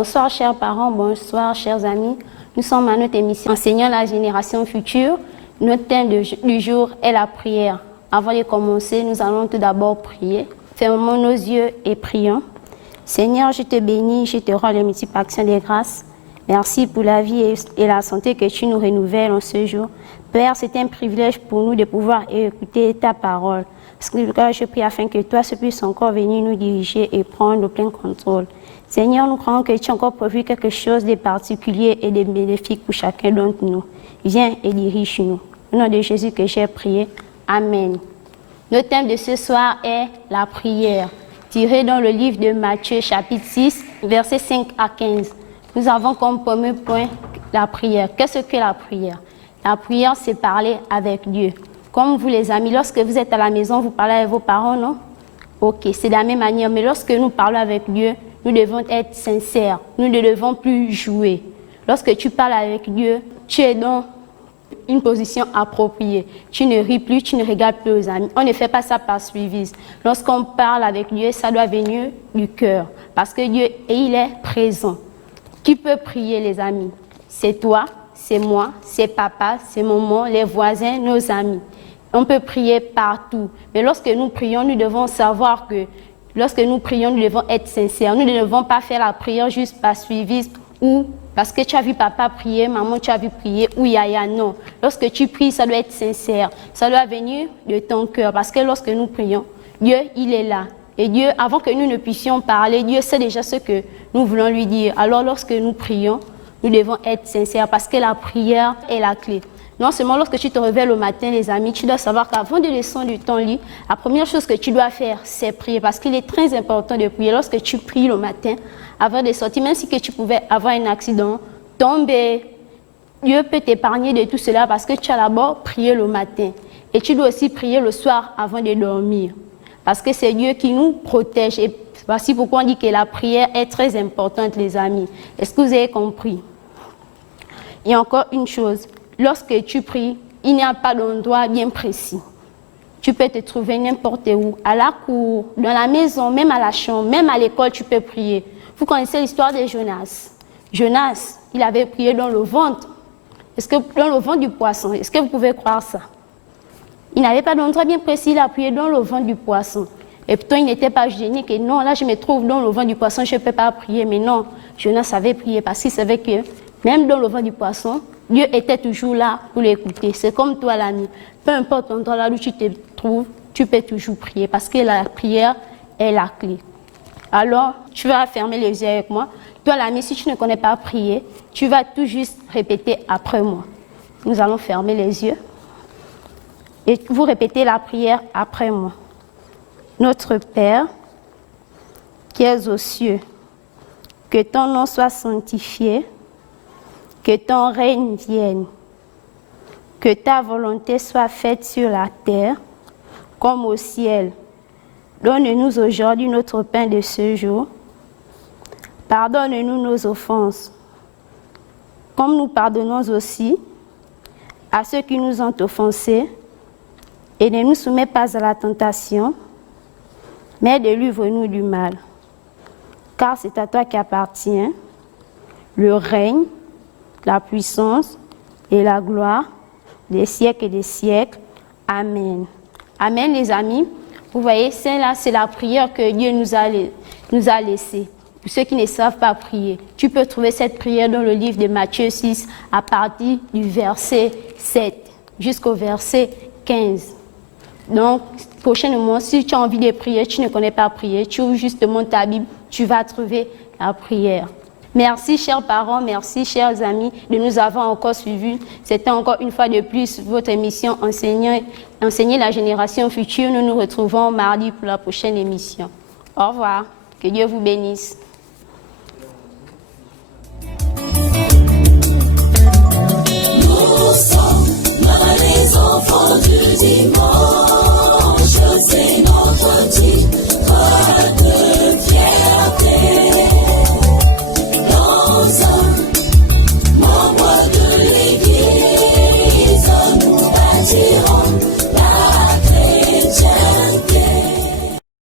Bonsoir chers parents, bonsoir chers amis. Nous sommes à notre émission Enseignant la génération future. Notre thème du jour est la prière. Avant de commencer, nous allons tout d'abord prier. Fermons nos yeux et prions. Seigneur, je te bénis, je te rends les multiples actions des grâces. Merci pour la vie et la santé que tu nous renouvelles en ce jour. Père, c'est un privilège pour nous de pouvoir écouter ta parole. Parce que je prie afin que toi, ce puisse encore venir nous diriger et prendre le plein contrôle. Seigneur, nous croyons que tu as encore prévu quelque chose de particulier et de bénéfique pour chacun d'entre nous. Viens et dirige-nous. Au nom de Jésus que j'ai prié. Amen. Le thème de ce soir est la prière, tiré dans le livre de Matthieu, chapitre 6, versets 5 à 15. Nous avons comme premier point la prière. Qu'est-ce que la prière? La prière, c'est parler avec Dieu. Comme vous les amis, lorsque vous êtes à la maison, vous parlez avec vos parents, non? Ok, c'est de la même manière. Mais lorsque nous parlons avec Dieu, nous devons être sincères. Nous ne devons plus jouer. Lorsque tu parles avec Dieu, tu es dans une position appropriée. Tu ne ris plus, tu ne regardes plus aux amis. On ne fait pas ça par suivisme. Lorsqu'on parle avec Dieu, ça doit venir du cœur. Parce que Dieu, il est présent. Qui peut prier, les amis? C'est toi, c'est moi, c'est papa, c'est maman, les voisins, nos amis. On peut prier partout. Mais lorsque nous prions, nous devons savoir que lorsque nous prions, nous devons être sincères. Nous ne devons pas faire la prière juste par suivisme ou parce que tu as vu papa prier, maman, tu as vu prier, ou yaya, non. Lorsque tu pries, ça doit être sincère. Ça doit venir de ton cœur. Parce que lorsque nous prions, Dieu, il est là. Et Dieu, avant que nous ne puissions parler, Dieu sait déjà ce que nous voulons lui dire. Alors lorsque nous prions, nous devons être sincères parce que la prière est la clé. Non seulement lorsque tu te réveilles le matin, les amis, tu dois savoir qu'avant de descendre de ton lit, la première chose que tu dois faire, c'est prier. Parce qu'il est très important de prier. Lorsque tu pries le matin, avant de sortir, même si que tu pouvais avoir un accident, tomber, Dieu peut t'épargner de tout cela parce que tu as d'abord prié le matin. Et tu dois aussi prier le soir avant de dormir. Parce que c'est Dieu qui nous protège. Et voici pourquoi on dit que la prière est très importante, les amis. Est-ce que vous avez compris? Et encore une chose. Lorsque tu pries, il n'y a pas d'endroit bien précis. Tu peux te trouver n'importe où, à la cour, dans la maison, même à la chambre, même à l'école, tu peux prier. Vous connaissez l'histoire de Jonas. Jonas, il avait prié dans le ventre. Dans le ventre du poisson. Est-ce que vous pouvez croire ça? Il n'avait pas d'endroit bien précis, il a prié dans le ventre du poisson. Et pourtant, il n'était pas gêné que non, là je me trouve dans le ventre du poisson, je ne peux pas prier. Mais non, Jonas avait prié parce qu'il savait que même dans le ventre du poisson, Dieu était toujours là pour l'écouter. C'est comme toi l'ami. Peu importe l'endroit là où tu te trouves, tu peux toujours prier parce que la prière est la clé. Alors, tu vas fermer les yeux avec moi. Toi l'ami, si tu ne connais pas prier, tu vas tout juste répéter après moi. Nous allons fermer les yeux. Et vous répétez la prière après moi. Notre Père, qui es aux cieux, que ton nom soit sanctifié, que ton règne vienne, que ta volonté soit faite sur la terre comme au ciel. Donne-nous aujourd'hui notre pain de ce jour. Pardonne-nous nos offenses, comme nous pardonnons aussi à ceux qui nous ont offensés. Et ne nous soumets pas à la tentation, mais délivre-nous du mal. Car c'est à toi qu'appartient le règne, la puissance et la gloire des siècles et des siècles. Amen. Amen, les amis. Vous voyez, celle-là, c'est la prière que Dieu nous a laissée. Pour ceux qui ne savent pas prier, tu peux trouver cette prière dans le livre de Matthieu 6, à partir du verset 7 jusqu'au verset 15. Donc, prochainement, si tu as envie de prier, tu ne connais pas prier, tu ouvres justement ta Bible, tu vas trouver la prière. Merci, chers parents, merci, chers amis, de nous avoir encore suivis. C'était encore une fois de plus votre émission Enseigner la génération future. Nous nous retrouvons mardi pour la prochaine émission. Au revoir. Que Dieu vous bénisse. Nous sommes les enfants du dimanche.